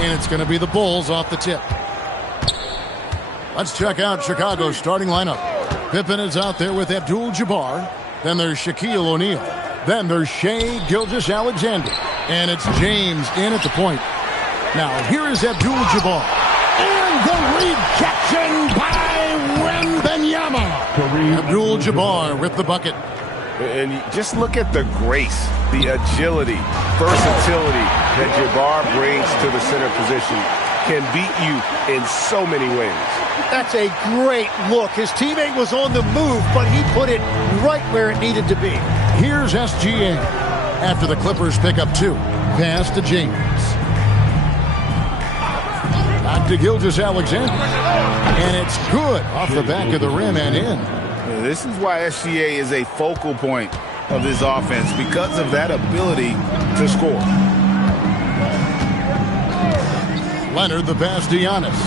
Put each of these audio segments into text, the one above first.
And it's going to be the Bulls off the tip. Let's check out Chicago's starting lineup. Pippen is out there with Abdul-Jabbar. Then there's Shaquille O'Neal. Then there's Shai Gilgeous-Alexander. And it's James in at the point. Now, here is Abdul-Jabbar. And the rejection by Wembanyama. Abdul-Jabbar with the bucket. And just look at the grace, the agility, versatility that Jabbar brings to the center position. Can beat you in so many ways. That's a great look. His teammate was on the move, but he put it right where it needed to be. Here's SGA. After the Clippers pick up 2. Pass to James. Back to Gilgeous-Alexander. And it's good off the back of the rim and in. This is why SGA is a focal point of this offense, because of that ability to score. Leonard, the pass to Giannis.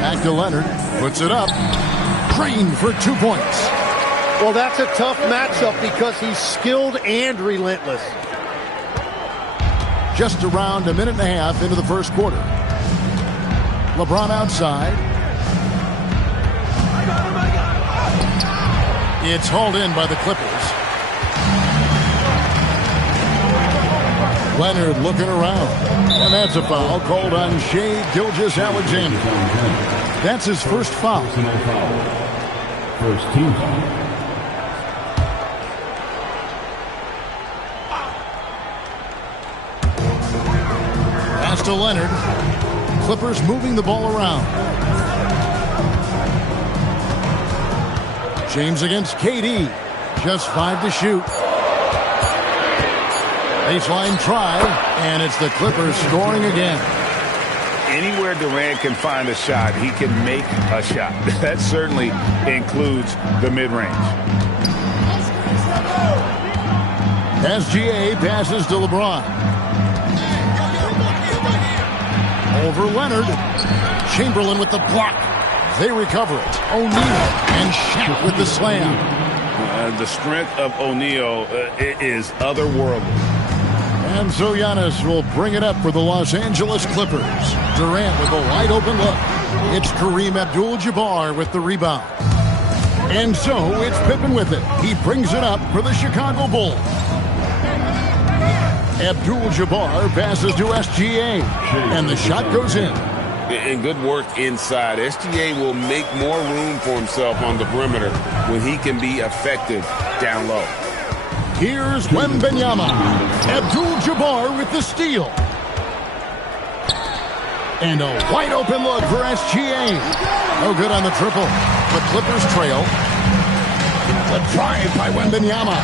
Back to Leonard. Puts it up. Green for 2 points. Well, that's a tough matchup because he's skilled and relentless. Just around a minute and a half into the first quarter. LeBron outside. It's hauled in by the Clippers. Leonard looking around. And that's a foul called on Shai Gilgeous-Alexander. That's his first foul. First team foul. Pass to Leonard. Clippers moving the ball around. James against KD. Just 5 to shoot. Baseline try, and it's the Clippers scoring again. Anywhere Durant can find a shot, he can make a shot. That certainly includes the mid-range. SGA passes to LeBron. Over Leonard. Chamberlain with the block. They recover it. O'Neal and Shaq with the slam. The strength of O'Neal is otherworldly. And so Giannis will bring it up for the Los Angeles Clippers. Durant with a wide open look. It's Kareem Abdul-Jabbar with the rebound. And so it's Pippen with it. He brings it up for the Chicago Bulls. Abdul-Jabbar passes to SGA. And the shot goes in. And good work inside. SGA will make more room for himself on the perimeter when he can be effective down low. Here's Wembanyama. Abdul-Jabbar with the steal. And a wide open look for SGA. No good on the triple. The Clippers trail. The drive by Wembanyama.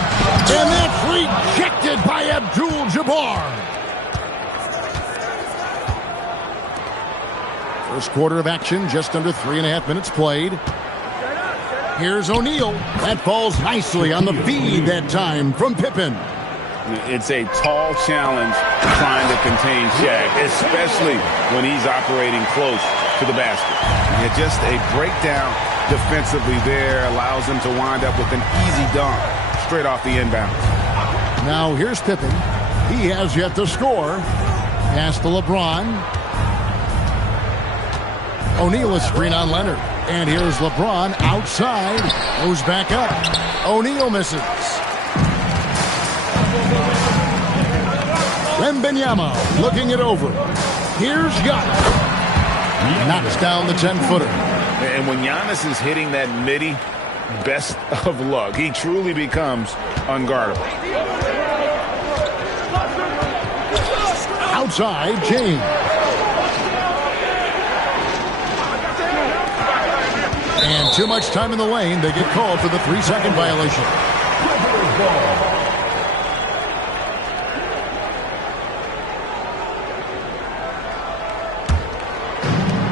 And that's rejected by Abdul-Jabbar. First quarter of action, just under 3.5 minutes played. Here's O'Neal. That falls nicely on the feed that time from Pippen. It's a tall challenge trying to contain Shaq, especially when he's operating close to the basket. Yeah, just a breakdown defensively there allows them to wind up with an easy dunk straight off the inbound. Now here's Pippen. He has yet to score. Pass to LeBron. O'Neal a screen on Leonard. And here's LeBron outside. Goes back up. O'Neal misses. Wembanyama looking it over. Here's Giannis. Knocks down the 10-footer. And when Giannis is hitting that midi, best of luck. He truly becomes unguardable. Outside, James. And too much time in the lane. They get called for the 3-second violation.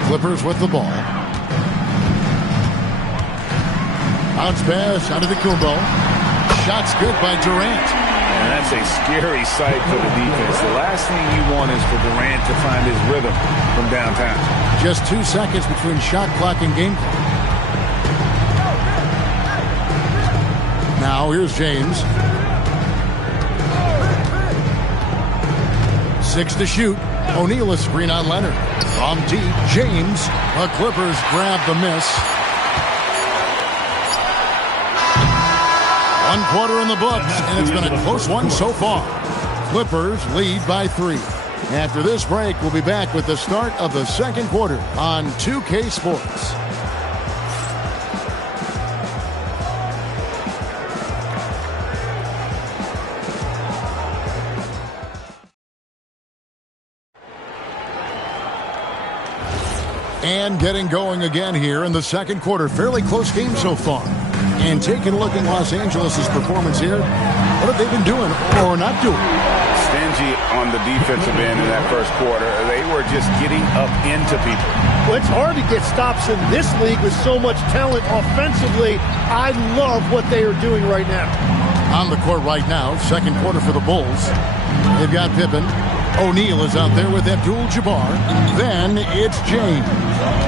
Clippers with the ball. Bounce pass out of the Kumbo. Shot's good by Durant. And that's a scary sight for the defense. The last thing you want is for Durant to find his rhythm from downtown. Just 2 seconds between shot clock and game clock. Now here's James. 6 to shoot. O'Neal a screen on Leonard. From deep, James. The Clippers grab the miss. 1 quarter in the books, and it's been a close one so far. Clippers lead by 3. After this break, we'll be back with the start of the second quarter on 2K Sports. And getting going again here in the second quarter. Fairly close game so far. And taking a look at Los Angeles' performance here. What have they been doing or not doing? Stingy on the defensive end in that first quarter. They were just getting up into people. Well, it's hard to get stops in this league with so much talent offensively. I love what they are doing right now. On the court right now, second quarter for the Bulls. They've got Pippen. O'Neal is out there with Abdul-Jabbar. Then it's James.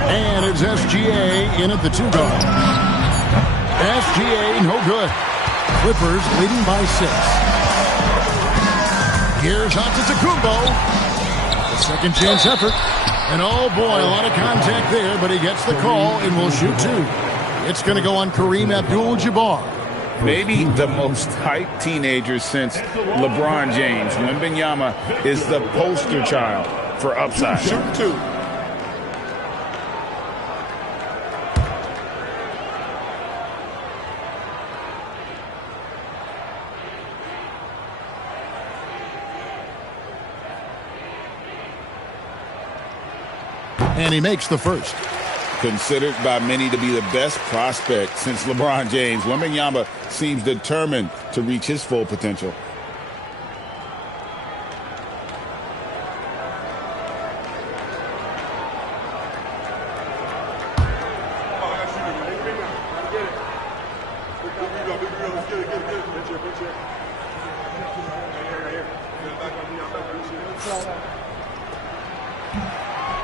And it's SGA in at the 2 guard. SGA no good. Clippers leading by 6. Here's Antetokounmpo. The second chance effort. And oh boy, a lot of contact there, but he gets the call and will shoot 2. It's going to go on Kareem Abdul-Jabbar. Maybe the most hyped teenager since LeBron James. Wembanyama is the poster child for upside. Shoot 2. And he makes the first. Considered by many to be the best prospect since LeBron James, Wembanyama seems determined to reach his full potential.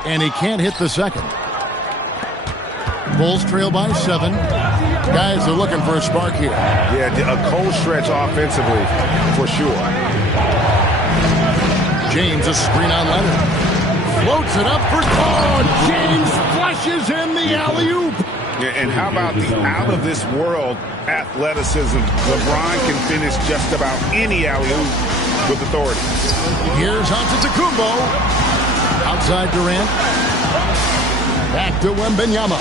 And he can't hit the second. Bulls trail by 7. Guys are looking for a spark here. Yeah, a cold stretch offensively for sure. James a screen on Leonard. Floats it up for James flushes in the alley-oop. Yeah, and how about the out-of-this-world athleticism? LeBron can finish just about any alley-oop with authority. Here's Antetokounmpo. Outside Durant. Back to Wembanyama.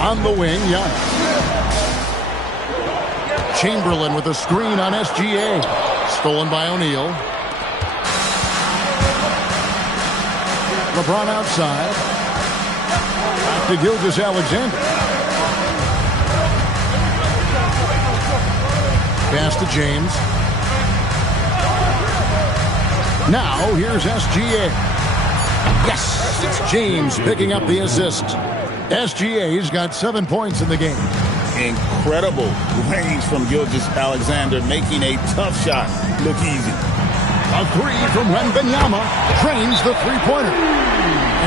On the wing, Giannis. Chamberlain with a screen on SGA. Stolen by O'Neal. LeBron outside. Back to Gilgeous-Alexander. Pass to James. Now, here's SGA. Yes, it's James picking up the assist. SGA's got 7 points in the game. Incredible range from Gilgeous-Alexander, making a tough shot look easy. A three from Wembanyama drains the three-pointer.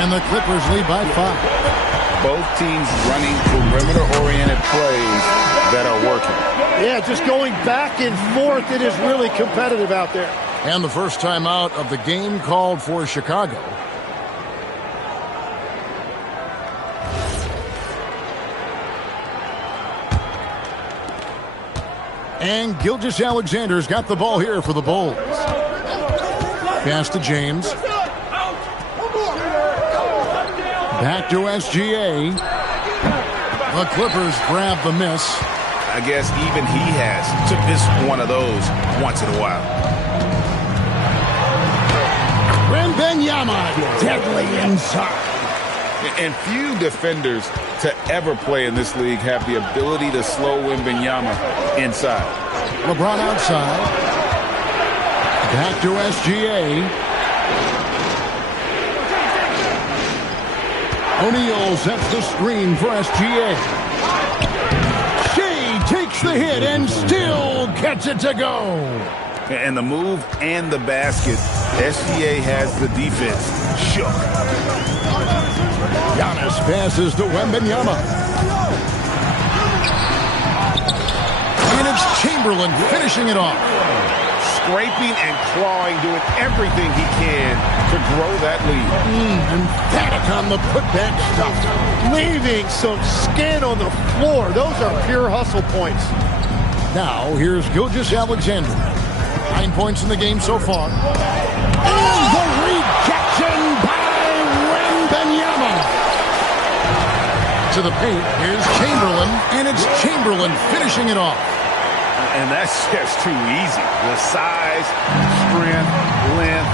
And the Clippers lead by 5. Both teams running perimeter-oriented plays that are working. Yeah, just going back and forth. It is really competitive out there. And the first timeout of the game called for Chicago. And Gilgeous-Alexander's got the ball here for the Bulls. Pass to James. Back to SGA. The Clippers grab the miss. I guess even he has to miss one of those once in a while. Wembanyama deadly inside. And few defenders to ever play in this league have the ability to slow Wembanyama inside. LeBron outside. Back to SGA. O'Neal sets the screen for SGA. Shea takes the hit and still gets it to go. And the move and the basket, SGA has the defense shook. Giannis passes to Wembanyama. And it's Chamberlain finishing it off. Scraping and clawing, doing everything he can to grow that lead. Emphatic on the putback stuff. Leaving some skin on the floor. Those are pure hustle points. Now, here's Gilgeous-Alexander. 9 points in the game so far. And the rejection by Wembanyama. To the paint, here's Chamberlain, and it's Chamberlain finishing it off. And that's just too easy. The size, strength, length,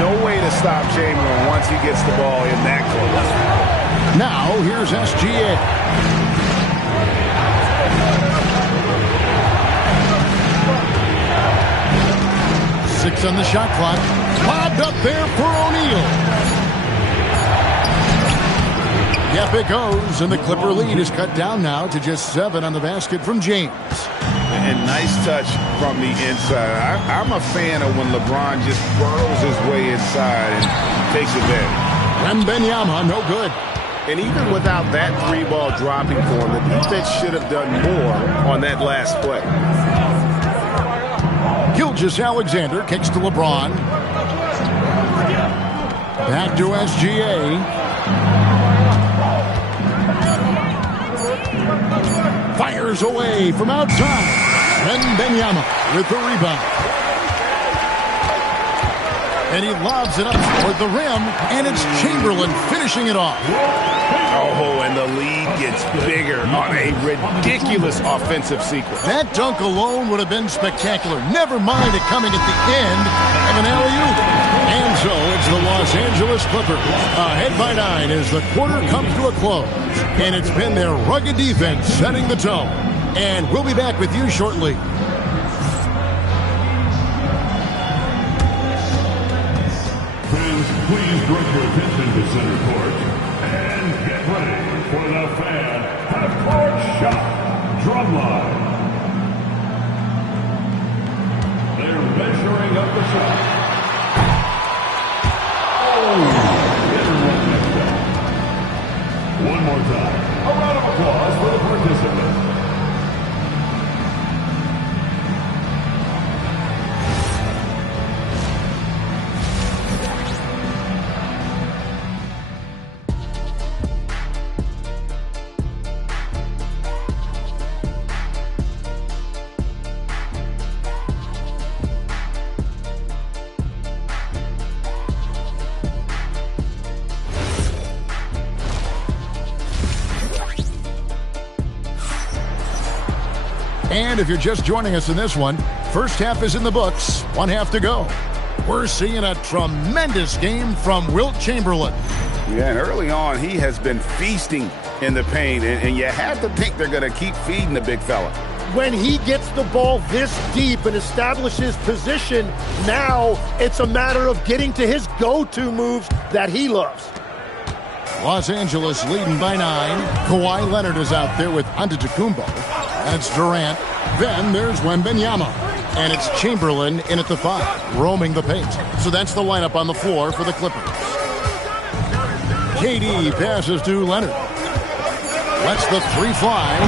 no way to stop Chamberlain once he gets the ball in that close. Now, here's SGA. Six on the shot clock. Lobbed up there for O'Neal. Yep, it goes, and the Clipper lead is cut down now to just 7 on the basket from James. And nice touch from the inside. I'm a fan of when LeBron just burrows his way inside and takes advantage. Wembanyama, no good. And even without that three ball dropping for him, the defense should have done more on that last play. Gilgeous-Alexander kicks to LeBron. Back to SGA. Fires away from outside. Wembanyama with the rebound. And he lobs it up toward the rim, and it's Chamberlain finishing it off. Oh, and the lead gets bigger on a ridiculous offensive sequence. That dunk alone would have been spectacular. Never mind it coming at the end of an alley-oop. And so it's the Los Angeles Clippers ahead by 9 as the quarter comes to a close. And it's been their rugged defense setting the tone. And we'll be back with you shortly. Fans, please direct your attention to center court and get ready for the fan half-court shot drumline. They're measuring up the shot. Oh, everyone next up. One more time. A round of applause for the participants. And if you're just joining us in this one, first half is in the books, 1 half to go. We're seeing a tremendous game from Wilt Chamberlain. Yeah, and early on, he has been feasting in the paint, and you have to think they're going to keep feeding the big fella. When he gets the ball this deep and establishes position, now it's a matter of getting to his go-to moves that he loves. Los Angeles leading by 9. Kawhi Leonard is out there with Antetokounmpo. And it's Durant. Then there's Wembanyama. And it's Chamberlain in at the 5, roaming the paint. So that's the lineup on the floor for the Clippers. KD passes to Leonard. Lets the 3 fly.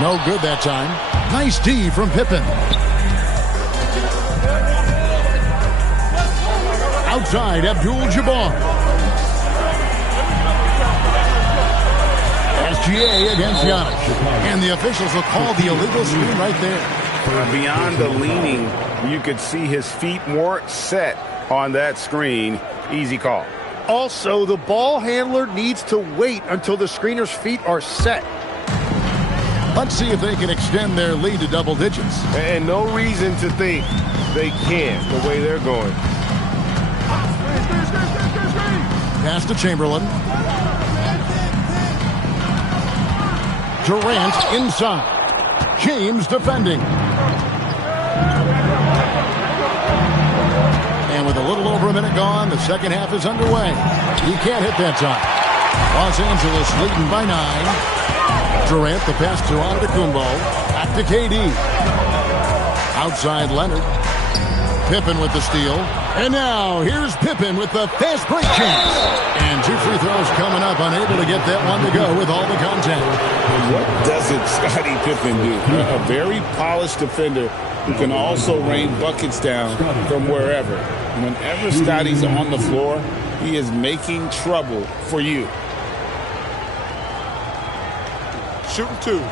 No good that time. Nice D from Pippen. Outside, Abdul-Jabbar. SGA against Giannis. And the officials will call the illegal screen right there. Beyond the leaning, you could see his feet weren't set on that screen. Easy call. Also, the ball handler needs to wait until the screener's feet are set. Let's see if they can extend their lead to double digits. And no reason to think they can't the way they're going. Pass to Chamberlain. Durant inside. James defending. And with a little over a minute gone, the second half is underway. He can't hit that time. Los Angeles leading by 9. Durant, the pass to Antetokounmpo. Back to KD. Outside Leonard. Pippen with the steal. And now, here's Pippen with the fast break chance. And 2 free throws coming up, unable to get that one to go with all the contact. What doesn't Scottie Pippen do? A very polished defender who can also rain buckets down from wherever. Whenever Scottie's on the floor, he is making trouble for you. Shooting 2.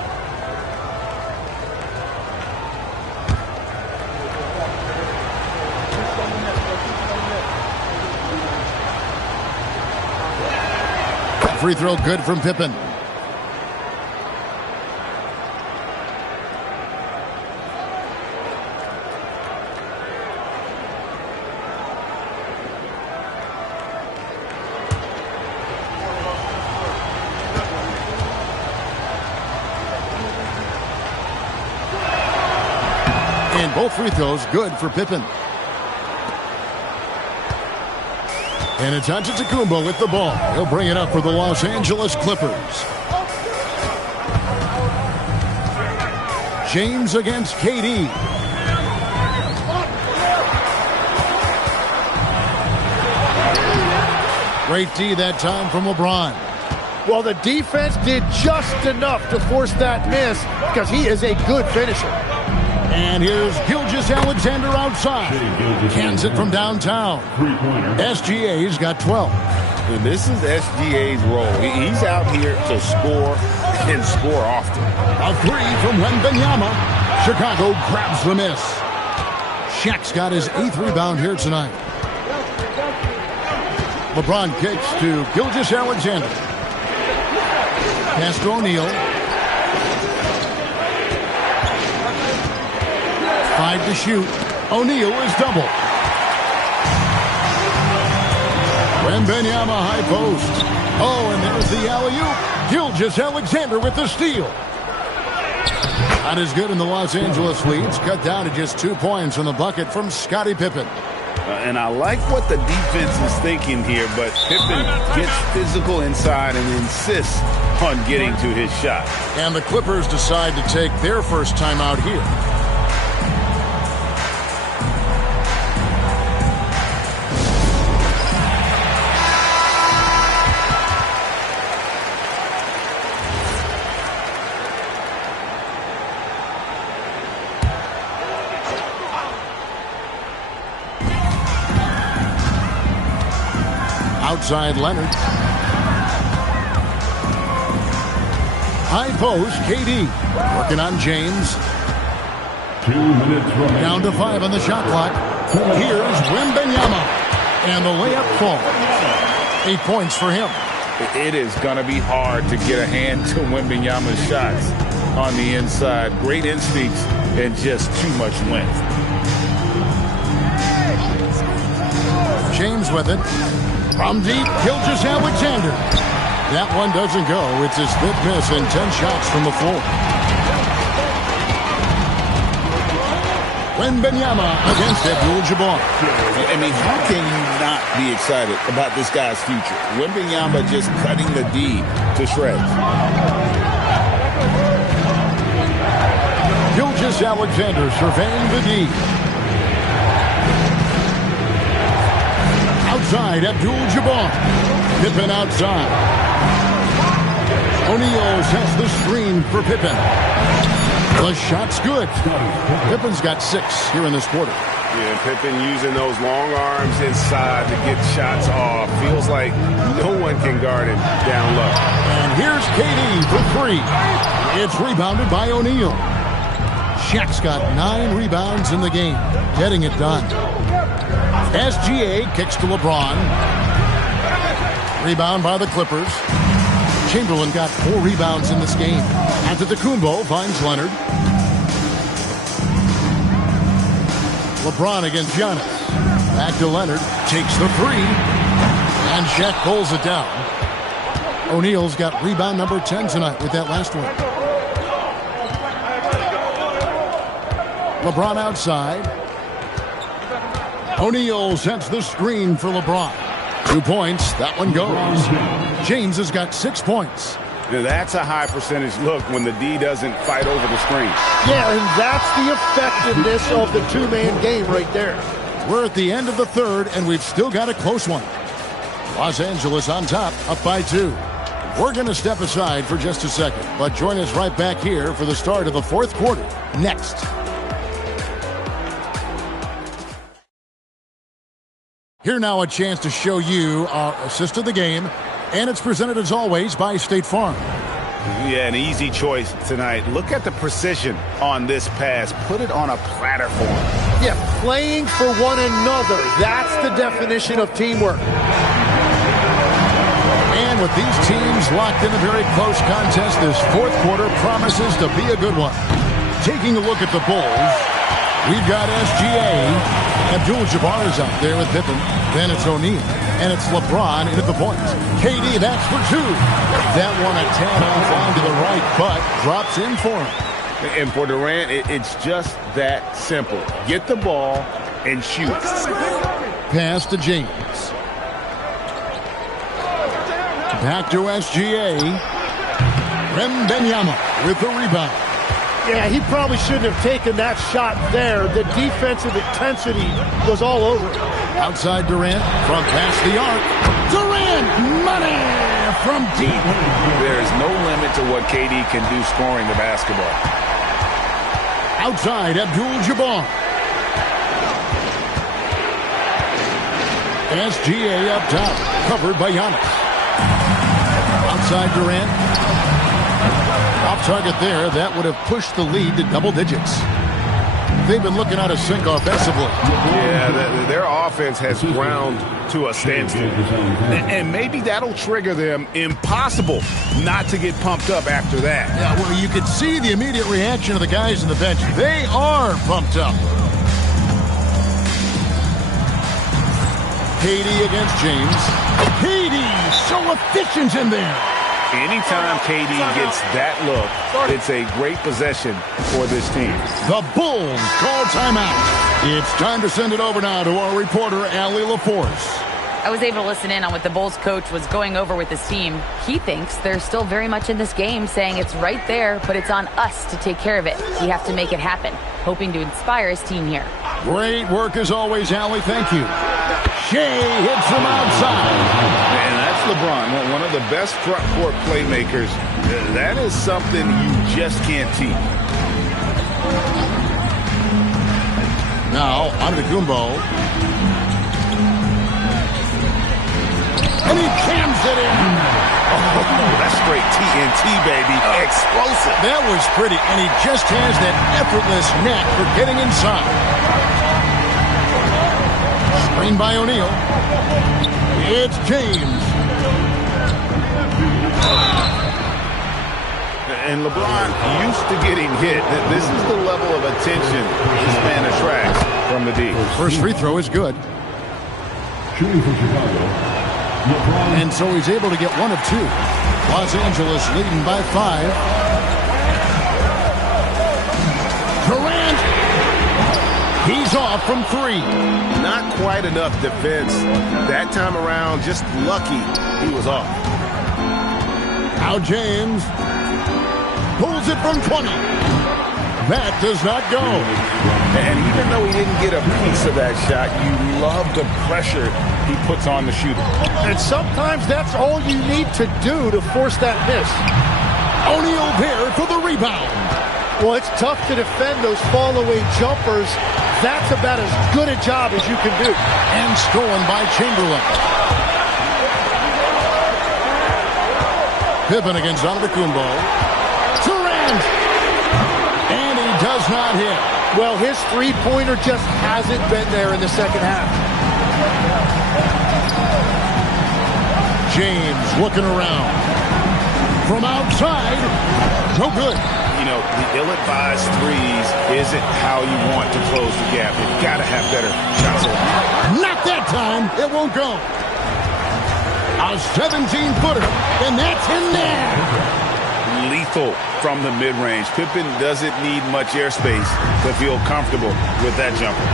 Free throw good from Pippen. And both free throws good for Pippen. And it's Antetokounmpo with the ball. He'll bring it up for the Los Angeles Clippers. James against KD. Great D that time from LeBron. Well, the defense did just enough to force that miss because he is a good finisher. And here's Gilgeous-Alexander outside. Cans it from downtown. SGA's got 12. And this is SGA's role. He's out here to score and score often. A 3 from Wembanyama. Chicago grabs the miss. Shaq's got his 8th rebound here tonight. LeBron kicks to Gilgeous-Alexander. Pass to O'Neal. 5 to shoot. O'Neal is double. Wembanyama high post. Oh, and there's the alley-oop. Gilgeous-Alexander with the steal. Not as good in the Los Angeles leads. Cut down to just 2 points on the bucket from Scottie Pippen. And I like what the defense is thinking here, but Pippen gets physical inside and insists on getting to his shot. And the Clippers decide to take their first time out here. Outside Leonard. High post, KD. Working on James. 2 minutes remaining. Down to 5 on the shot clock. Here's Wembanyama. And the layup falls. 8 points for him. It is going to be hard to get a hand to Wembanyama's shots on the inside. Great instincts and just too much length. James with it. From deep, Gilgeous-Alexander. That one doesn't go. It's his 5th miss and 10 shots from the floor. Wembanyama against Abdul-Jabbar. I mean, how can you not be excited about this guy's future? Wembanyama just cutting the D to shreds. Gilgeous-Alexander surveying the D. Outside, Abdul-Jabbar. Pippen outside. O'Neal sets the screen for Pippen. The shot's good. Pippen's got 6 here in this quarter. Yeah, Pippen using those long arms inside to get shots off. Feels like no one can guard him down low. And here's KD for 3. It's rebounded by O'Neal. Shaq's got 9 rebounds in the game, getting it done. SGA kicks to LeBron. Rebound by the Clippers. Chamberlain got 4 rebounds in this game. Antetokounmpo finds Leonard. LeBron against Giannis. Back to Leonard. Takes the 3. And Shaq pulls it down. O'Neal's got rebound number 10 tonight with that last one. LeBron outside. O'Neal sets the screen for LeBron. 2 points. That one goes. James has got 6 points. Now that's a high percentage look when the D doesn't fight over the screen. Yeah, and that's the effectiveness of the two-man game right there. We're at the end of the third, and we've still got a close one. Los Angeles on top, up by 2. We're going to step aside for just a second, but join us right back here for the start of the fourth quarter. Next. Here now a chance to show you our assist of the game, and it's presented as always by State Farm. Yeah, an easy choice tonight. Look at the precision on this pass. Put it on a platter for him. Yeah, playing for one another. That's the definition of teamwork. And with these teams locked in a very close contest, this fourth quarter promises to be a good one. Taking a look at the Bulls, we've got SGA. Abdul-Jabbar is out there with Pippen. Then it's O'Neal. And it's LeBron into the point. KD, that's for 2. That one a tad off onto the right, but drops in for him. And for Durant, it's just that simple. Get the ball and shoot. Pass to James. Back to SGA. Wembanyama with the rebound. Yeah, he probably shouldn't have taken that shot there. The defensive intensity was all over it. Outside Durant from past the arc. Durant, money from deep. There is no limit to what KD can do scoring the basketball. Outside Abdul-Jabbar. SGA up top, covered by Giannis. Outside Durant. Off target there, that would have pushed the lead to double digits. They've been looking out of sync offensively. Yeah, their offense has ground to a standstill. And maybe that'll trigger them. Impossible not to get pumped up after that. Yeah, well, you could see the immediate reaction of the guys on the bench. They are pumped up. KD against James. KD so efficient in there. Anytime KD gets that look, it's a great possession for this team. The Bulls call timeout. It's time to send it over now to our reporter, Allie LaForce. I was able to listen in on what the Bulls coach was going over with his team. He thinks they're still very much in this game, saying it's right there, but it's on us to take care of it. We have to make it happen, hoping to inspire his team here. Great work as always, Allie. Thank you. Shea hits from outside. And that's LeBron, one of the best front court playmakers. That is something you just can't teach. Now, Antetokounmpo. And he cams it in. Oh, that's straight TNT, baby. Explosive. That was pretty, and he just has that effortless knack for getting inside. Screen by O'Neal. It's James. And LeBron used to getting hit. This is the level of attention this man attracts from the D. First free throw is good. Shooting for Chicago, LeBron. And so he's able to get 1 of 2. Los Angeles leading by 5. Durant. He's off from 3. Not quite enough defense. That time around, just lucky he was off. Now James pulls it from 20. That does not go. And even though he didn't get a piece of that shot, you love the pressure he puts on the shooter. And sometimes that's all you need to do to force that miss. O'Neal there for the rebound. Well, it's tough to defend those fall-away jumpers. That's about as good a job as you can do. And stolen by Chamberlain. Pippen against Antetokounmpo. Durant. And he does not hit. Well, his three-pointer just hasn't been there in the second half. James looking around. From outside. No good. You know, the ill-advised threes isn't how you want to close the gap. You've got to have better shots. Not that time. It won't go. A 17-footer, and that's in there. Lethal from the mid-range. Pippen doesn't need much airspace to feel comfortable with that jumper.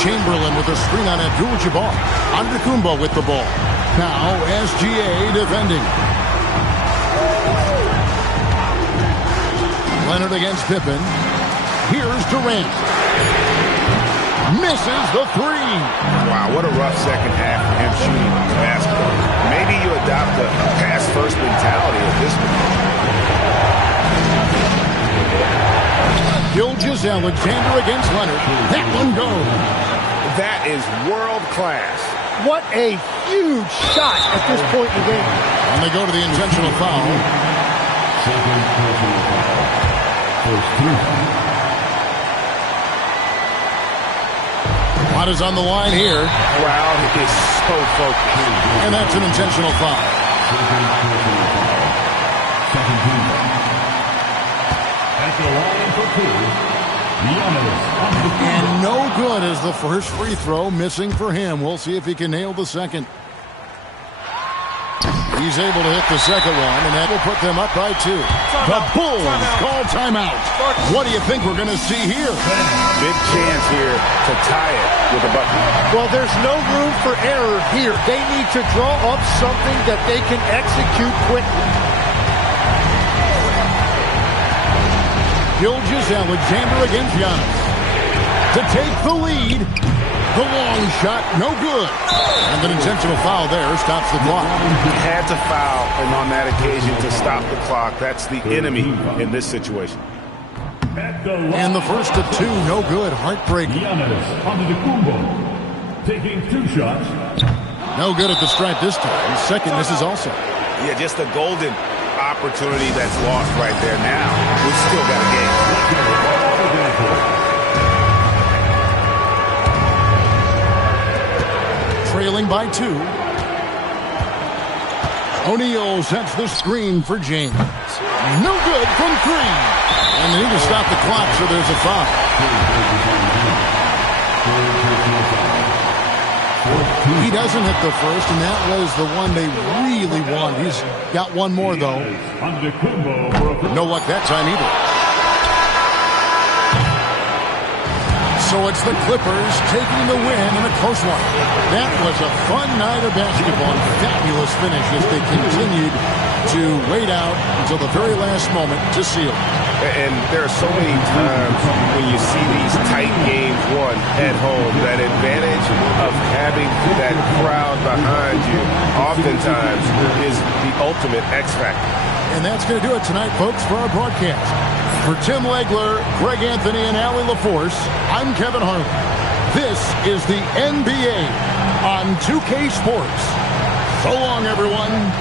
Chamberlain with a screen on Abdul-Jabbar. Antetokounmpo with the ball. Now SGA defending. Leonard against Pippen. Here's Durant. Misses the three. Wow, what a rough second half for him shooting basketball. Maybe you adopt a pass-first mentality at this point. Gilgeous-Alexander against Leonard. That one goes. That is world-class. What a huge shot at this point in the game. And they go to the intentional foul. Second personal foul. First team foul. What is on the line here? Crowd is so focused. And that's an intentional foul. Second personal foul. Second team foul. At the line for two, Giannis Antetokounmpo. And no good as the first free throw missing for him. We'll see if he can nail the second. He's able to hit the second one, and that will put them up by two. The Bulls call timeout. What do you think we're going to see here? Big chance here to tie it with a bucket. Well, there's no room for error here. They need to draw up something that they can execute quickly. Gilgeous-Alexander against Giannis. To take the lead. The long shot, no good. And an intentional foul there stops the clock. He had to foul, and on that occasion to stop the clock. That's the enemy in this situation. And the first of two, no good. Heartbreaking. Giannis Antetokounmpo taking two shots. No good at the stripe this time. Second misses also. Yeah, just a golden opportunity that's lost right there. Now, we've still got a game. Trailing by two. O'Neal sets the screen for James. No good from three. And they need to stop the clock, so there's a foul. He doesn't hit the first, and that was the one they really want. He's got one more, though. No luck that time either. So it's the Clippers taking the win in a close one. That was a fun night of basketball and fabulous finish as they continued to wait out until the very last moment to seal. And there are so many times when you see these tight games won at home, that advantage of having that crowd behind you oftentimes is the ultimate X factor. And that's going to do it tonight, folks, for our broadcast. For Tim Legler, Greg Anthony, and Allie LaForce, I'm Kevin Harlan. This is the NBA on 2K Sports. So long, everyone.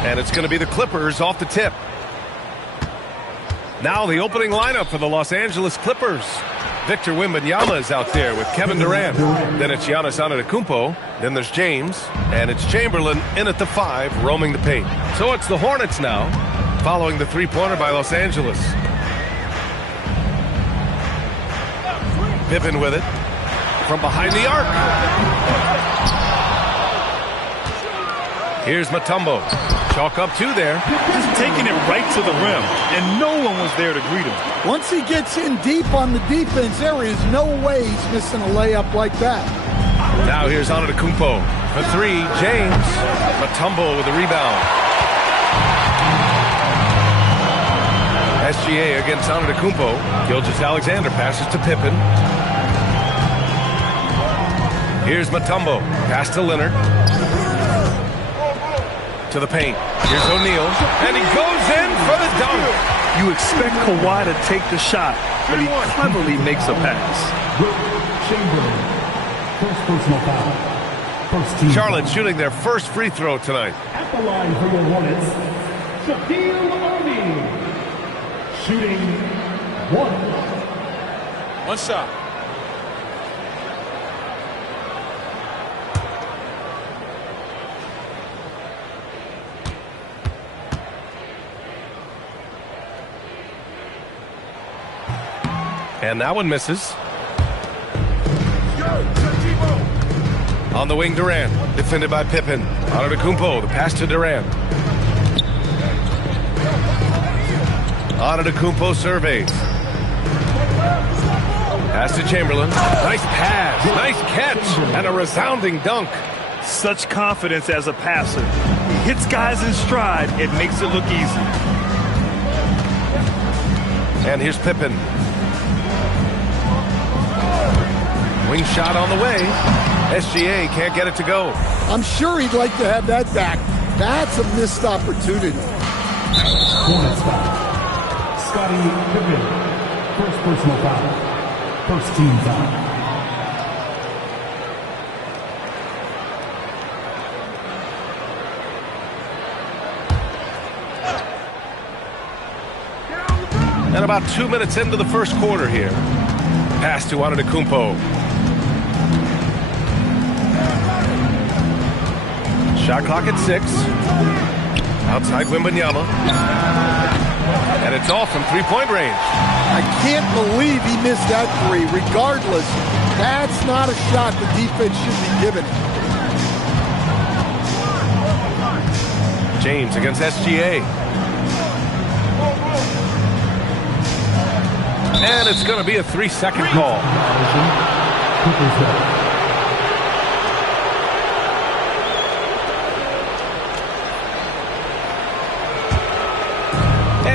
And it's going to be the Clippers off the tip. Now the opening lineup for the Los Angeles Clippers. Victor Wembanyama is out there with Kevin Durant. Then it's Giannis Antetokounmpo. Then there's James. And it's Chamberlain in at the 5, roaming the paint. So it's the Hornets now, following the three-pointer by Los Angeles. Pippen with it from behind the arc. Here's Mutombo. Chalk up 2 there. Just taking it right to the rim, and no one was there to greet him. Once he gets in deep on the defense, there is no way he's missing a layup like that. Now here's Antetokounmpo for 3. James. Mutombo with the rebound. SGA against Antetokounmpo. Gilgeous-Alexander passes to Pippen. Here's Mutombo. Pass to Leonard. To the paint. Here's O'Neal. And he goes in for the dunk. You expect Kawhi to take the shot, but he cleverly makes a pass. Chamberlain. First personal foul. First team. Charlotte shooting their first free throw tonight. At the line for the Hornets, Shaquille O'Neal. Shooting 1. One shot. And that one misses. On the wing, Durant. Defended by Pippen. Antetokounmpo, the pass to Durant. Antetokounmpo surveys. Pass to Chamberlain. Nice pass. Nice catch. And a resounding dunk. Such confidence as a passer. He hits guys in stride. It makes it look easy. And here's Pippen. Wing shot on the way. SGA can't get it to go. I'm sure he'd like to have that back. That's a missed opportunity. Hornets foul. Scottie Pippen. First personal foul. First team foul. And about 2 minutes into the first quarter here. Pass to Antetokounmpo. Shot clock at 6. Outside Wembanyama. And it's off from three-point range. I can't believe he missed that 3. Regardless, that's not a shot the defense should be giving him. James against SGA. And it's going to be a 3-second call.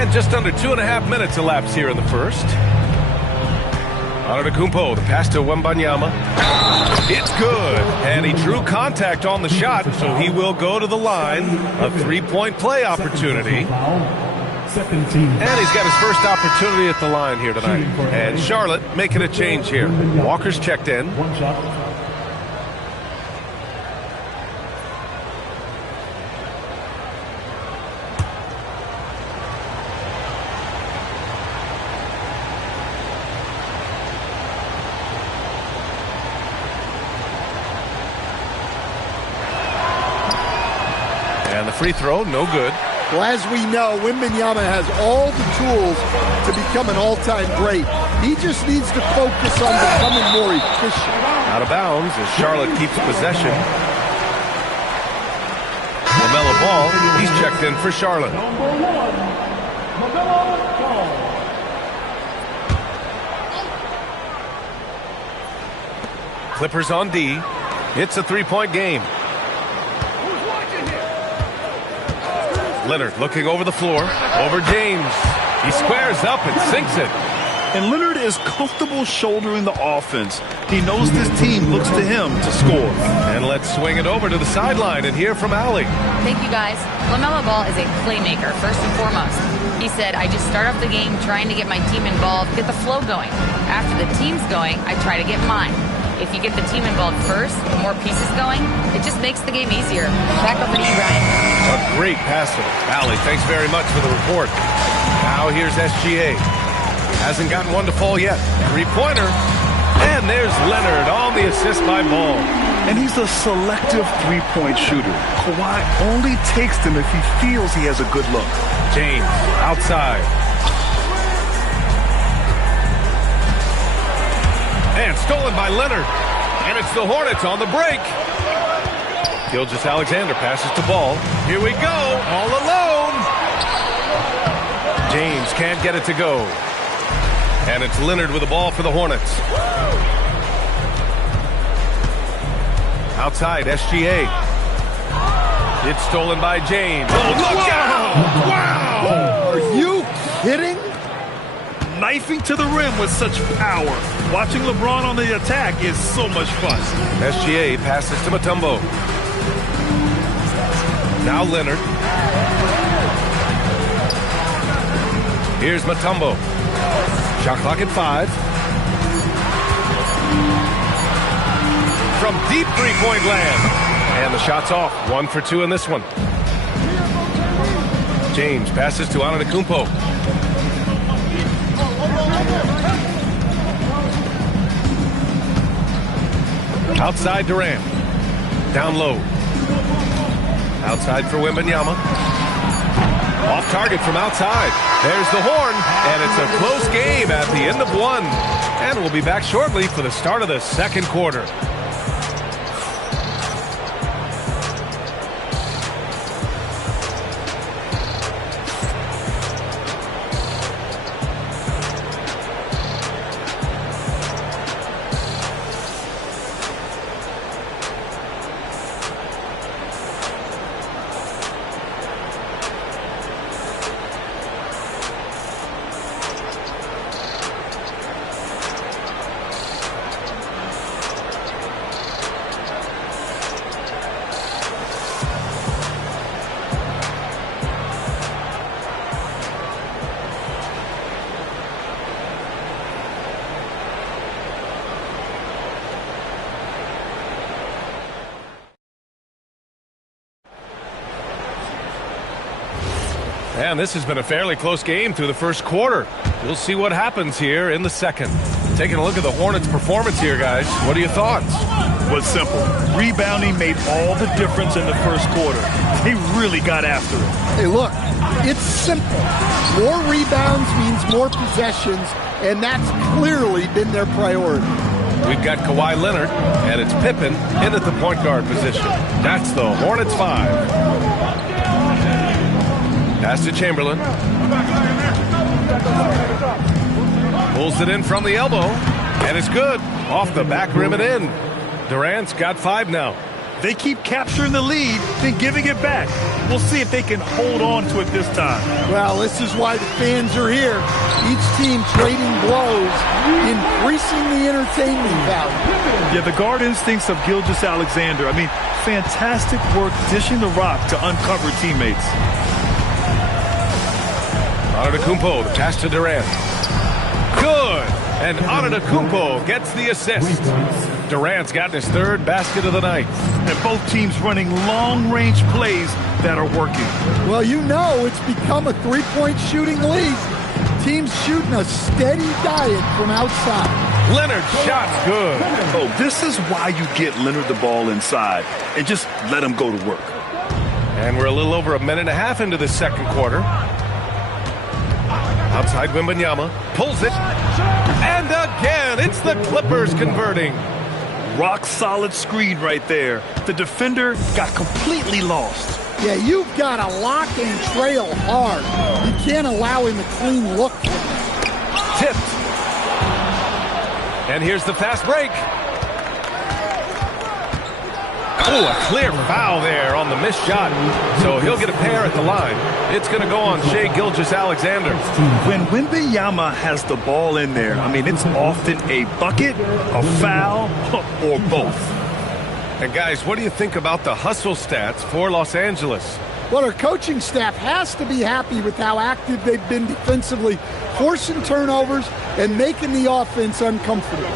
And just under 2.5 minutes elapsed here in the first. Antetokounmpo, the pass to Wembanyama. It's good. And he drew contact on the shot, so he will go to the line. A three-point play opportunity. And he's got his first opportunity at the line here tonight. And Charlotte making a change here. Walker's checked in. And the free throw, no good. Well, as we know, Wembanyama has all the tools to become an all-time great. He just needs to focus on becoming more efficient. Out of bounds as Charlotte keeps possession. LaMelo Ball, he's checked in for Charlotte. Clippers on D. It's a three-point game. Leonard looking over the floor, over James. He squares up and sinks it. And Leonard is comfortable shouldering the offense. He knows this team looks to him to score. And let's swing it over to the sideline and hear from Allie. Thank you, guys. LaMelo Ball is a playmaker, first and foremost. He said, I just start off the game trying to get my team involved, get the flow going. After the team's going, I try to get mine. If you get the team involved first, the more pieces going, it just makes the game easier. Back over to you, Ryan. A great passer. Allie, thanks very much for the report. Now here's SGA. Hasn't gotten one to fall yet. Three-pointer. And there's Leonard on the assist by Ball. And he's a selective three-point shooter. Kawhi only takes them if he feels he has a good look. James outside. And stolen by Leonard. And it's the Hornets on the break. Gilgeous-Alexander passes to Ball. Here we go, all alone. James can't get it to go. And it's Leonard with the ball for the Hornets. Outside, SGA. It's stolen by James. Oh, look out! Wow! Are you kidding? Knifing to the rim with such power. Watching LeBron on the attack is so much fun. SGA passes to Mutombo. Now Leonard. Here's Mutombo. Shot clock at 5. From deep three-point land. And the shot's off. 1 for 2 in this one. James passes to Antetokounmpo. Outside Durant. Down low. Outside for Wembanyama. Off target from outside. There's the horn. And it's a close game at the end of 1. And we'll be back shortly for the start of the second quarter. And this has been a fairly close game through the first quarter. We'll see what happens here in the second. Taking a look at the Hornets' performance here, guys. What are your thoughts? Well, it's simple. Rebounding made all the difference in the first quarter. They really got after it. Hey, look, it's simple. More rebounds means more possessions, and that's clearly been their priority. We've got Kawhi Leonard, and it's Pippen in at the point guard position. That's the Hornets 5. Pass to Chamberlain. Pulls it in from the elbow, and it's good. Off the back rim and in. Durant's got 5 now. They keep capturing the lead, then giving it back. We'll see if they can hold on to it this time. Well, this is why the fans are here. Each team trading blows, increasing the entertainment value. Yeah, the guard instincts of Gilgeous-Alexander. I mean, fantastic work dishing the rock to uncover teammates. Antetokounmpo, the pass to Durant. Good! And Antetokounmpo gets the assist. Durant's gotten his third basket of the night. And both teams running long-range plays that are working. Well, you know it's become a three-point shooting league. Teams shooting a steady diet from outside. Leonard shot's good. Oh, this is why you get Leonard the ball inside and just let him go to work. And we're a little over a minute and a half into the second quarter. Outside Wembanyama, pulls it, and again, it's the Clippers converting. Rock solid screen right there. The defender got completely lost. Yeah, you've got to lock and trail hard. You can't allow him a clean look. Tipped. And here's the fast break. Oh, a clear foul there on the missed shot. So he'll get a pair at the line. It's going to go on Shai Gilgeous-Alexander. When Wembanyama has the ball in there, I mean, it's often a bucket, a foul, or both. And guys, what do you think about the hustle stats for Los Angeles? Well, our coaching staff has to be happy with how active they've been defensively, forcing turnovers and making the offense uncomfortable.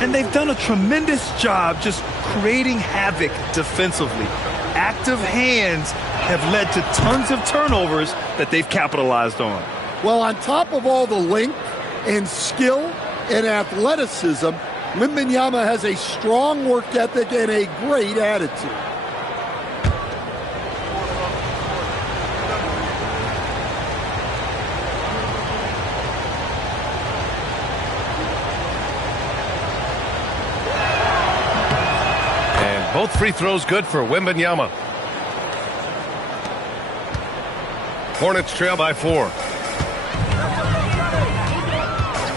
And they've done a tremendous job just creating havoc defensively. Active hands have led to tons of turnovers that they've capitalized on. Well, on top of all the length and skill and athleticism, Wembanyama has a strong work ethic and a great attitude. Both free throws good for Wembanyama. Hornets trail by 4.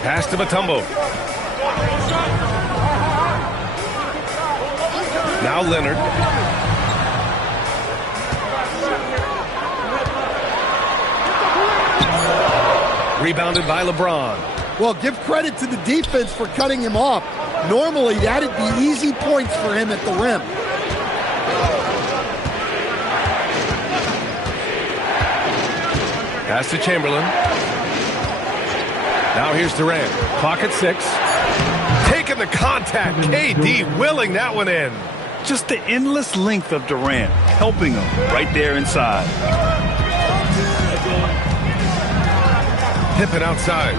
Pass to Mutombo. Now Leonard. Rebounded by LeBron. Well, give credit to the defense for cutting him off. Normally, that'd be easy points for him at the rim. Pass to Chamberlain. Now here's Durant. Clock at 6. Taking the contact. KD willing that one in. Just the endless length of Durant, helping him right there inside. Pippen outside.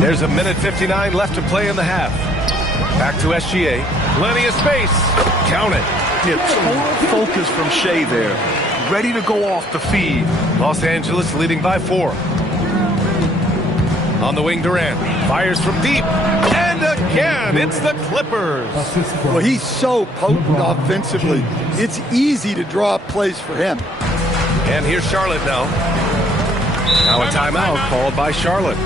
There's a minute 59 left to play in the half. Back to SGA. Plenty of space. Count it. Yeah, total focus from Shai there. Ready to go off the feed. Los Angeles leading by 4. On the wing, Durant. Fires from deep. And again, it's the Clippers. Well, he's so potent offensively. It's easy to draw up plays for him. And here's Charlotte now. Now a timeout called by Charlotte.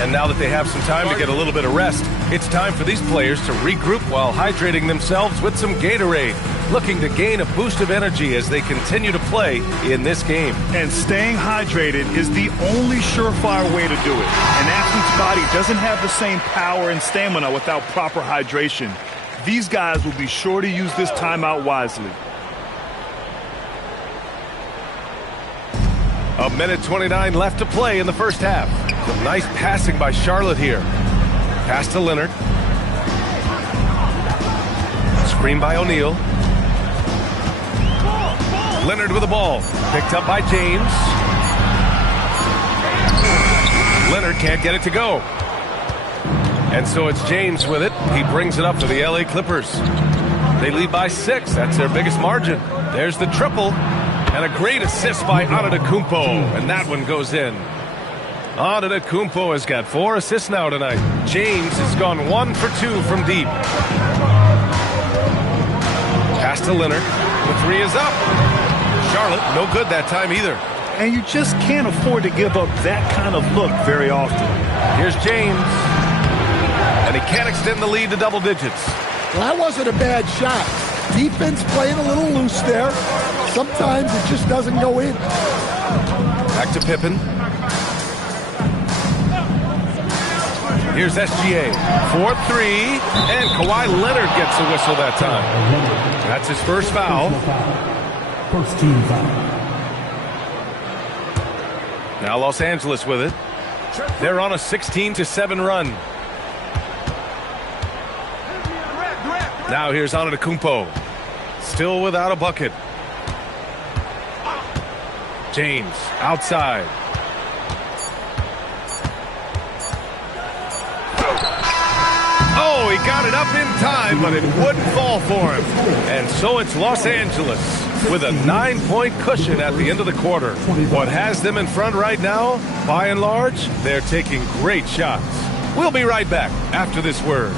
And now that they have some time to get a little bit of rest, it's time for these players to regroup while hydrating themselves with some Gatorade, looking to gain a boost of energy as they continue to play in this game. And staying hydrated is the only surefire way to do it. An athlete's body doesn't have the same power and stamina without proper hydration. These guys will be sure to use this timeout wisely. A minute 29 left to play in the first half. Some nice passing by Charlotte here. Pass to Leonard. Screen by O'Neal. Leonard with the ball. Picked up by James. Leonard can't get it to go. And so it's James with it. He brings it up for the LA Clippers. They lead by 6. That's their biggest margin. There's the triple. And a great assist by Antetokounmpo. And that one goes in. Antetokounmpo has got 4 assists now tonight. James has gone 1 for 2 from deep. Pass to Leonard. The 3 is up. Charlotte, no good that time either. And you just can't afford to give up that kind of look very often. Here's James. and he can't extend the lead to double digits. Well, that wasn't a bad shot. Defense playing a little loose there. Sometimes it just doesn't go in. Back to Pippen. Here's SGA. 4-3, and Kawhi Leonard gets a whistle that time. That's his first foul. First team foul. Now Los Angeles with it. They're on a 16-7 run. Now here's Antetokounmpo. Still without a bucket. James outside. Oh, he got it up in time, but it wouldn't fall for him. And so it's Los Angeles with a 9-point cushion at the end of the quarter. What has them in front right now, by and large, they're taking great shots. We'll be right back after this word.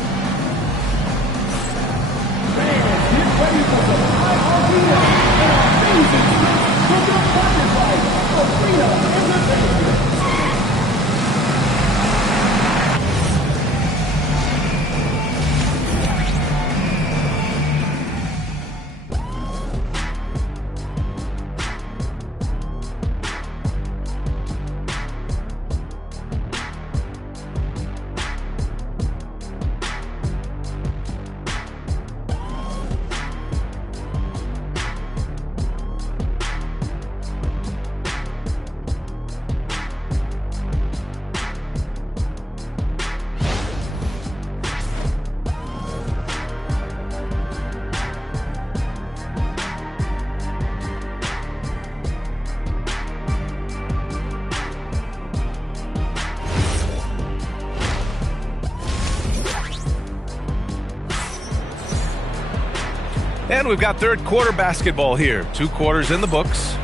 And we've got third quarter basketball here. 2 quarters in the books.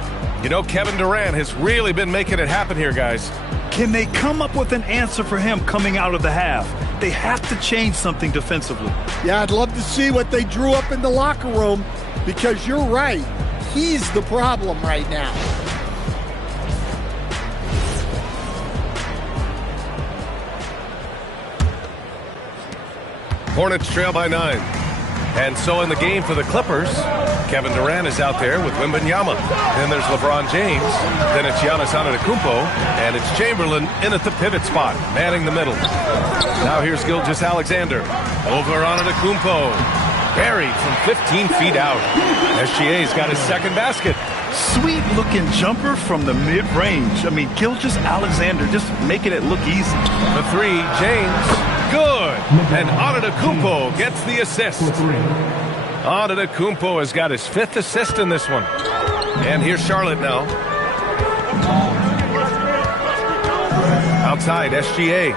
You know, Kevin Durant has really been making it happen here, guys. Can they come up with an answer for him coming out of the half? They have to change something defensively. Yeah, I'd love to see what they drew up in the locker room, because you're right. He's the problem right now. Hornets trail by 9. And so in the game for the Clippers, Kevin Durant is out there with Wembanyama. Then there's LeBron James. Then it's Giannis Antetokounmpo. And it's Chamberlain in at the pivot spot, manning the middle. Now here's Gilgeous-Alexander. Over Antetokounmpo. Buried from 15 feet out. SGA's got his second basket. Sweet-looking jumper from the mid-range. I mean, Gilgeous-Alexander just making it look easy. The 3, James. Good. And Antetokounmpo gets the assist. Antetokounmpo has got his 5th assist in this one. And here's Charlotte now. Outside, SGA.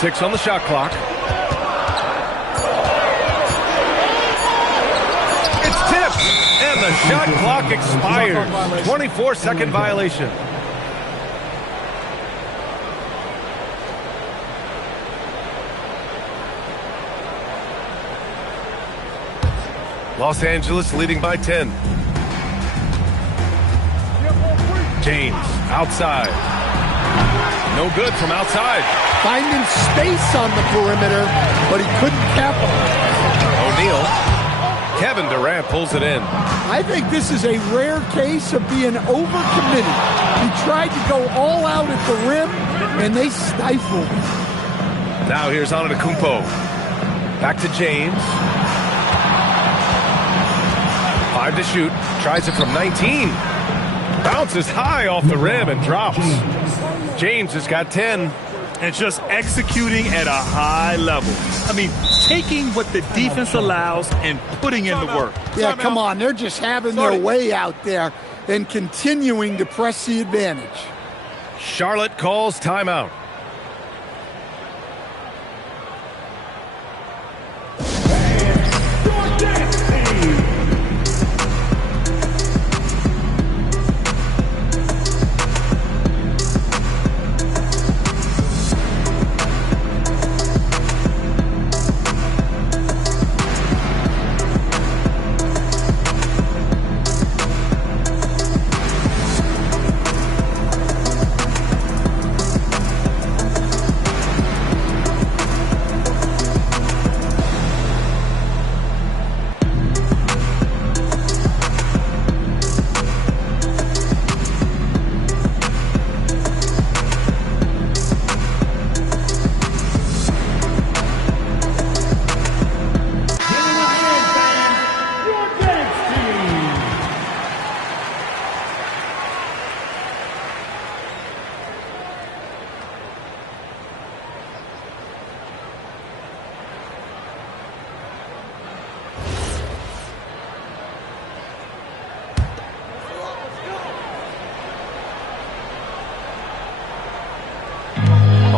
Six on the shot clock. It's tipped, and the shot clock expires. 24-second violation. Los Angeles leading by 10. James outside. No good from outside. Finding space on the perimeter, but he couldn't capitalize. O'Neal. Kevin Durant pulls it in. I think this is a rare case of being overcommitted. He tried to go all out at the rim, and they stifled him. Now here's Antetokounmpo. Back to James. 5 to shoot. Tries it from 19. Bounces high off the rim and drops. James has got 10. And just executing at a high level. I mean, taking what the defense allows and putting in the work. Yeah, come on. They're just having their way out there and continuing to press the advantage. Charlotte calls timeout.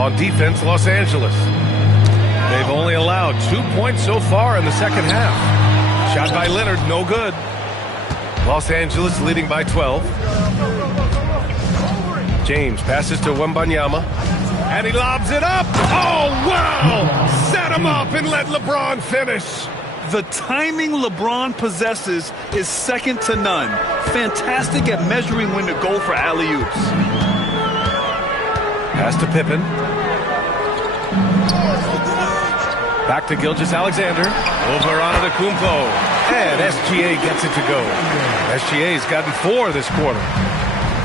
On defense, Los Angeles. They've only allowed 2 points so far in the second half. Shot by Leonard, no good. Los Angeles leading by 12. James passes to Wembanyama. And he lobs it up. Oh, wow! Set him up and let LeBron finish. The timing LeBron possesses is second to none. Fantastic at measuring when to go for alley-oops. Pass to Pippen. Back to Gilgeous-Alexander. Over on Antetokounmpo. And SGA gets it to go. SGA's gotten 4 this quarter.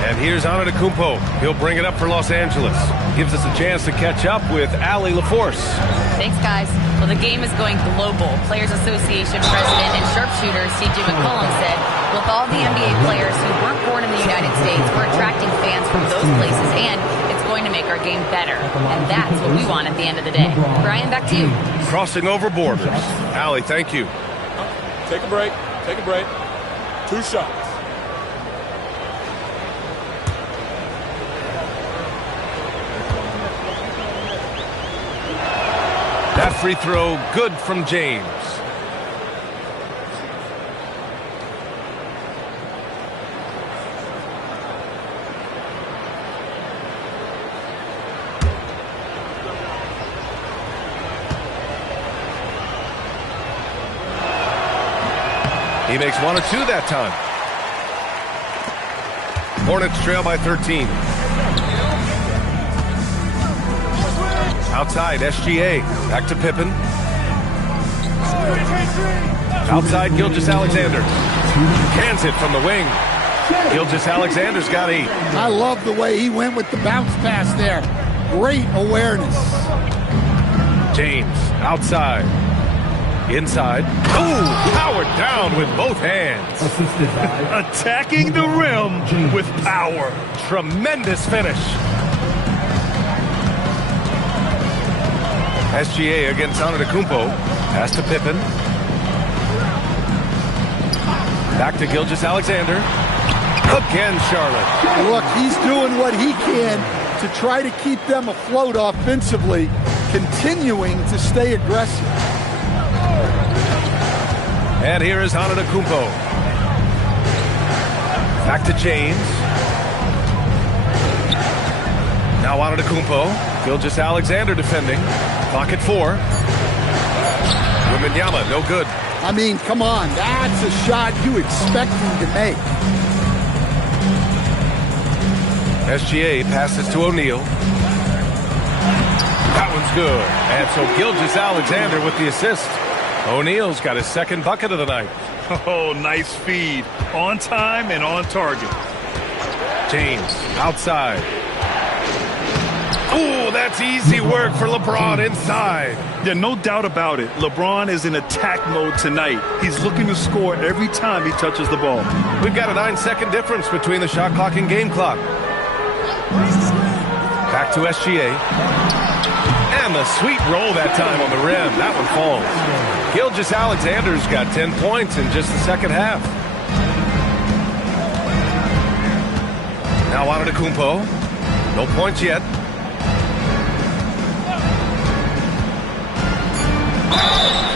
And here's Antetokounmpo. He'll bring it up for Los Angeles. Gives us a chance to catch up with Allie LaForce. Thanks, guys. Well, the game is going global. Players Association President and sharpshooter C.J. McCollum said, with all the NBA players who weren't born in the United States, we're attracting fans from those places, and it's going to make our game better. And that's what we want at the end of the day. Brian, back to you. Crossing over borders. Allie, thank you. Take a break. Take a break. 2 shots. That free throw, good from James. He makes 1 or 2 that time. Hornets trail by 13. Outside, SGA. Back to Pippen. Outside, Gilgeous-Alexander. Cans it from the wing. Gilgeous-Alexander's got 8. I love the way he went with the bounce pass there. Great awareness. James, outside. Inside. Ooh, powered down with both hands. Attacking the rim with power. Tremendous finish. SGA against Antetokounmpo. Pass to Pippen. Back to Gilgeous-Alexander. Again, Charlotte. Look, he's doing what he can to try to keep them afloat offensively, continuing to stay aggressive. And here is Antetokounmpo. Back to James. Now Antetokounmpo. Gilgeous-Alexander defending. Clock at 4. Wembanyama, no good. I mean, come on. That's a shot you expect him to make. SGA passes to O'Neal. That one's good. And so Gilgeous-Alexander with the assist. O'Neal's got his second bucket of the night. Oh, nice feed. On time and on target. James, outside. Ooh, that's easy work for LeBron inside. Yeah, no doubt about it. LeBron is in attack mode tonight. He's looking to score every time he touches the ball. We've got a 9-second difference between the shot clock and game clock. Back to SGA. And the sweet roll that time on the rim. That one falls. Gilgeous-Alexander's got 10 points in just the second half. Now Antetokounmpo. No points yet.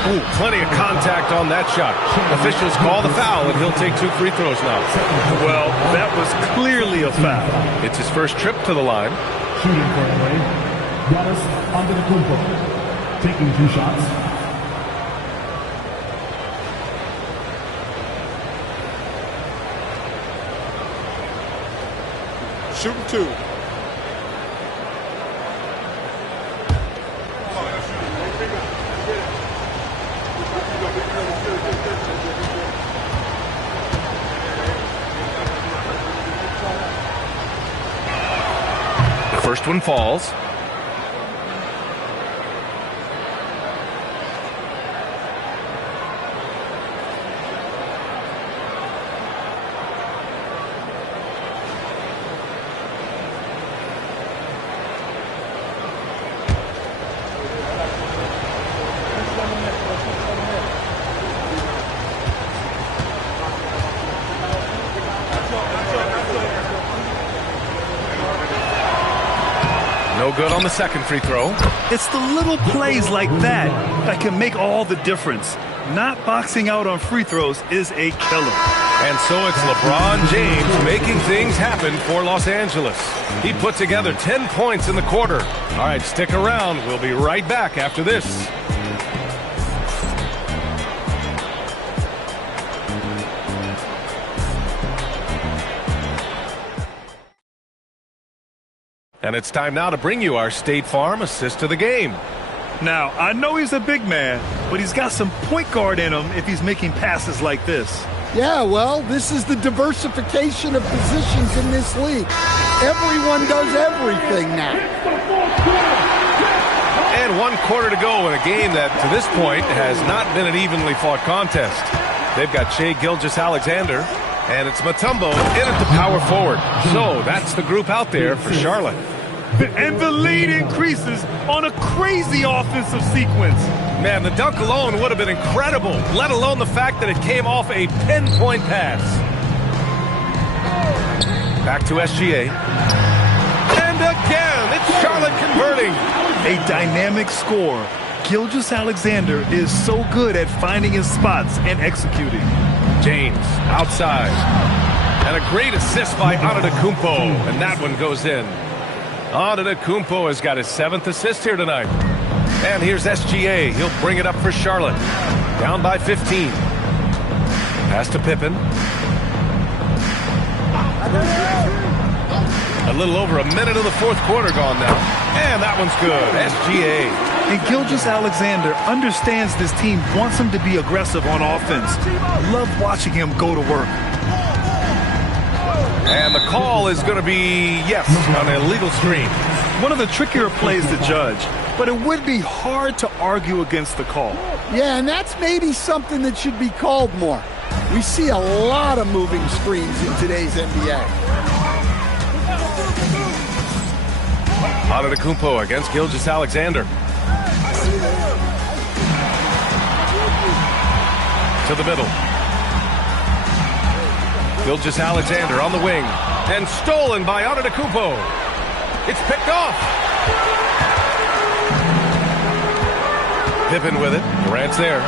Ooh, plenty of contact on that shot. Officials call the foul, and he'll take 2 free throws now. Well, that was clearly a foul. It's his first trip to the line. Shooting currently, Giannis Antetokounmpo, taking 2 shots. Shooting 2. First one falls. No good on the second free throw. It's the little plays like that that can make all the difference. Not boxing out on free throws is a killer. And so it's LeBron James making things happen for Los Angeles. He put together 10 points in the quarter. All right, stick around. We'll be right back after this. And it's time now to bring you our State Farm assist to the game. Now, I know he's a big man, but he's got some point guard in him if he's making passes like this. Yeah, well, this is the diversification of positions in this league. Everyone does everything now. And 1 quarter to go in a game that, to this point, has not been an evenly fought contest. They've got Shai Gilgeous-Alexander, and it's Mutombo in at the power forward. So that's the group out there for Charlotte. And the lead increases on a crazy offensive sequence. Man, the dunk alone would have been incredible, let alone the fact that it came off a pinpoint pass. Back to SGA. And again, it's Charlotte converting. A dynamic score. Gilgeous-Alexander is so good at finding his spots and executing. James outside. And a great assist by Antetokounmpo, and that one goes in. Antetokounmpo has got his 7th assist here tonight. And here's SGA. He'll bring it up for Charlotte. Down by 15. Pass to Pippen. A little over a minute of the 4th quarter gone now. And that one's good. SGA. And Gilgeous-Alexander understands this team wants him to be aggressive on offense. Love watching him go to work. And the call is going to be, yes, on an illegal screen. One of the trickier plays to judge, but it would be hard to argue against the call. Yeah, and that's maybe something that should be called more. We see a lot of moving screens in today's NBA. Antetokounmpo against Gilgeous-Alexander. To the middle. Gilgeous-Alexander on the wing. And stolen by Antetokounmpo. It's picked off. Pippen with it. Durant's there.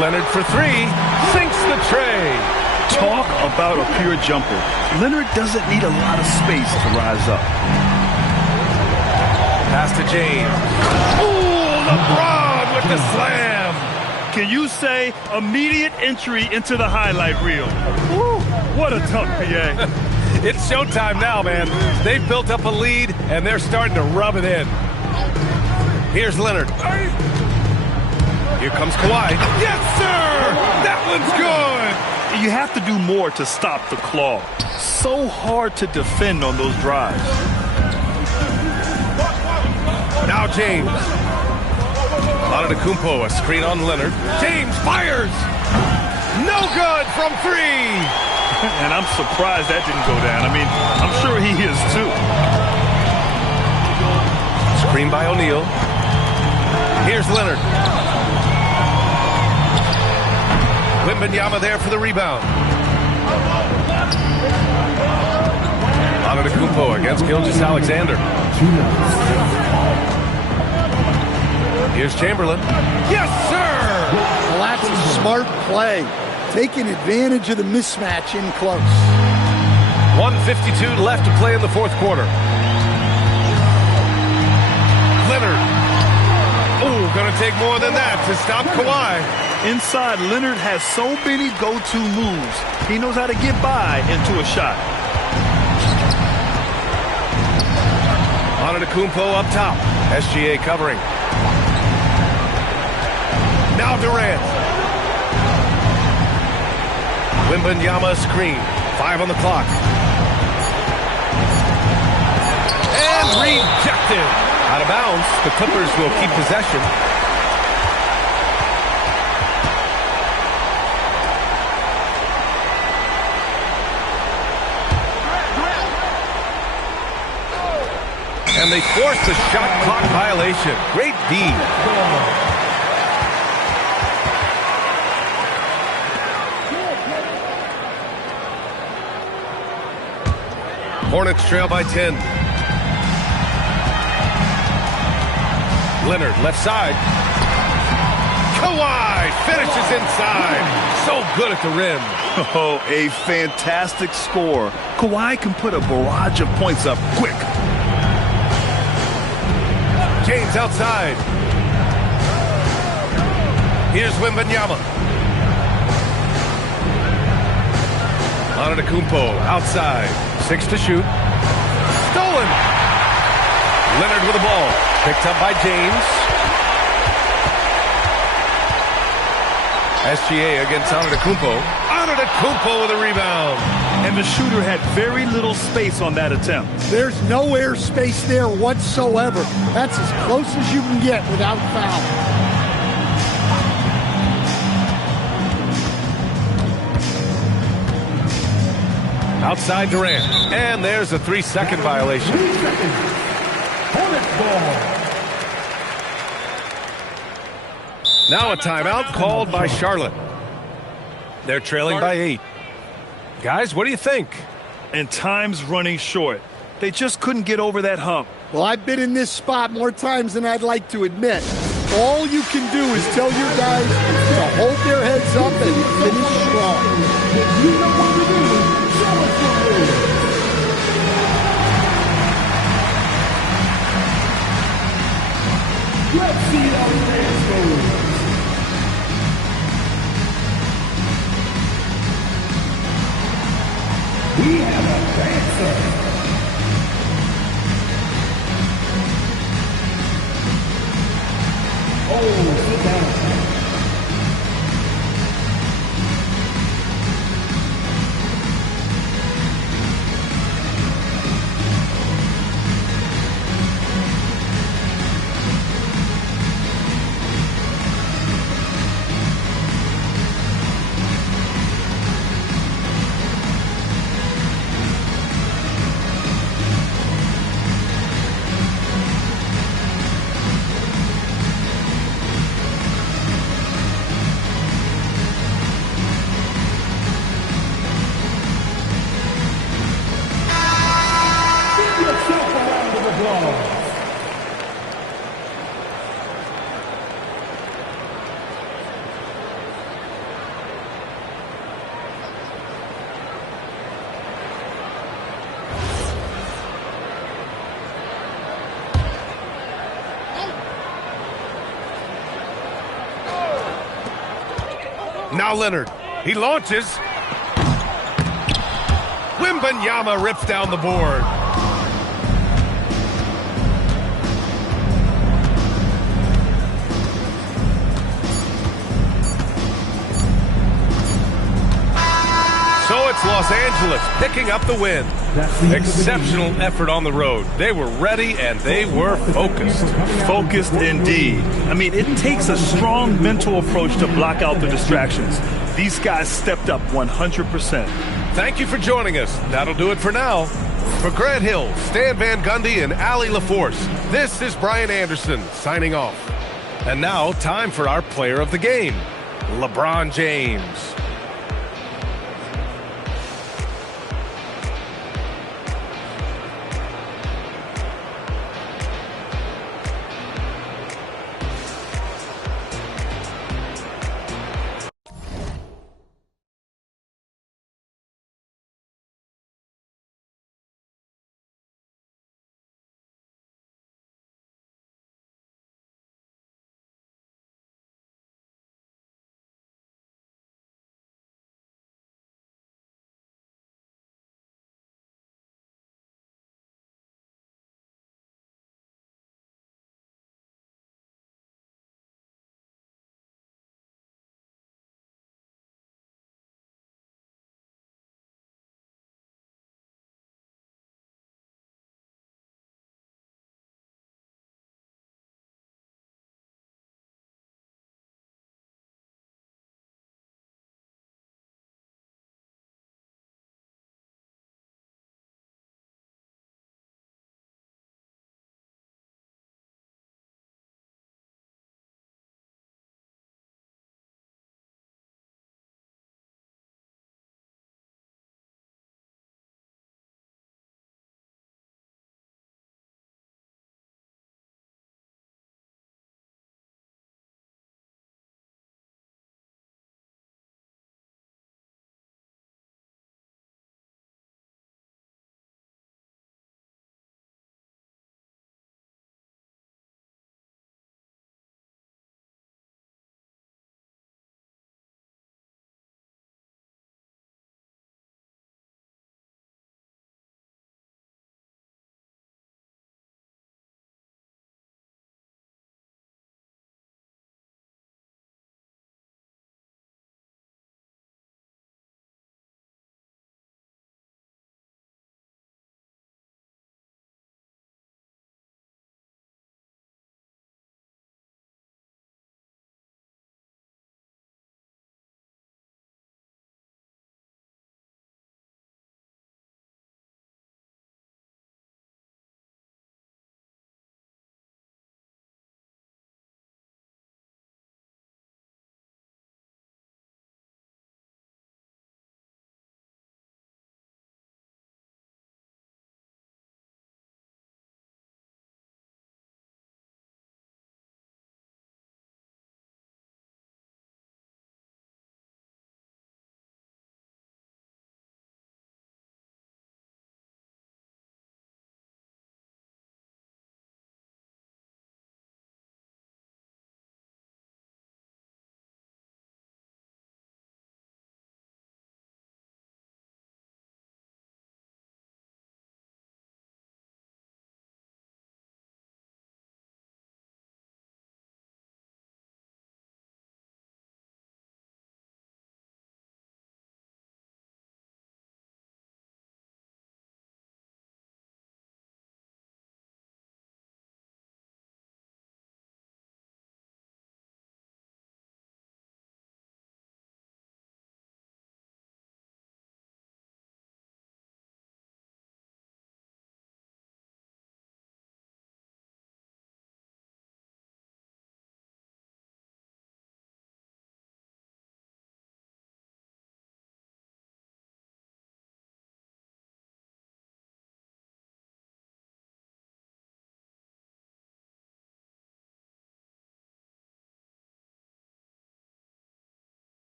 Leonard for 3. Sinks the tray. Talk about a pure jumper. Leonard doesn't need a lot of space to rise up. Pass to James. Ooh, LeBron with the slam. Can you say immediate entry into the highlight reel? Woo, what a dunk, PA. It's showtime now, man. They've built up a lead, and they're starting to rub it in. Here's Leonard. Here comes Kawhi. Yes, sir! That one's good! You have to do more to stop the claw. So hard to defend on those drives. Now James. Antetokounmpo, a screen on Leonard. James fires! No good from 3! And I'm surprised that didn't go down. I mean, I'm sure he is too. Screen by O'Neal. Here's Leonard. Wembanyama there for the rebound. Antetokounmpo against Gilgeous-Alexander. Here's Chamberlain. Yes, sir! Well, that's a smart play. Taking advantage of the mismatch in close. 1:52 left to play in the 4th quarter. Leonard. Oh, gonna take more than that to stop Kawhi. Inside, Leonard has so many go-to moves. He knows how to get by into a shot. Antetokounmpo up top. SGA covering. Now Durant. Wembanyama screen. 5 on the clock. And rejected. Out of bounds. The Clippers will keep possession. And they force the shot clock violation. Great D. Hornets trail by 10. Leonard, left side. Kawhi finishes inside. So good at the rim. Oh, a fantastic score. Kawhi can put a barrage of points up quick. James outside. Here's Wembanyama. Antetokounmpo outside. 6 to shoot. Stolen. Leonard with the ball. Picked up by James. SGA against Antetokounmpo. Antetokounmpo with a rebound. And the shooter had very little space on that attempt. There's no air space there whatsoever. That's as close as you can get without foul. Outside Durant. And there's a 3-second violation. 3 seconds. Hornets ball. Now a timeout called by Charlotte. They're trailing by 8. Guys, what do you think? And time's running short. They just couldn't get over that hump. Well, I've been in this spot more times than I'd like to admit. All you can do is tell your guys to hold their heads up and finish strong. You know what to do. Show us what to do. Let's see how the dance goes. We have a dancer. Oh, sit down. Now Leonard. He launches. Wembanyama rips down the board. So it's Los Angeles picking up the win. Exceptional effort on the road. They were ready and they were focused. Focused indeed. I mean, it takes a strong mental approach to block out the distractions. These guys stepped up 100%. Thank you for joining us. That'll do it for now. For Grant Hill, Stan Van Gundy, and Allie LaForce, this is Brian Anderson signing off. And now, time for our player of the game, LeBron James.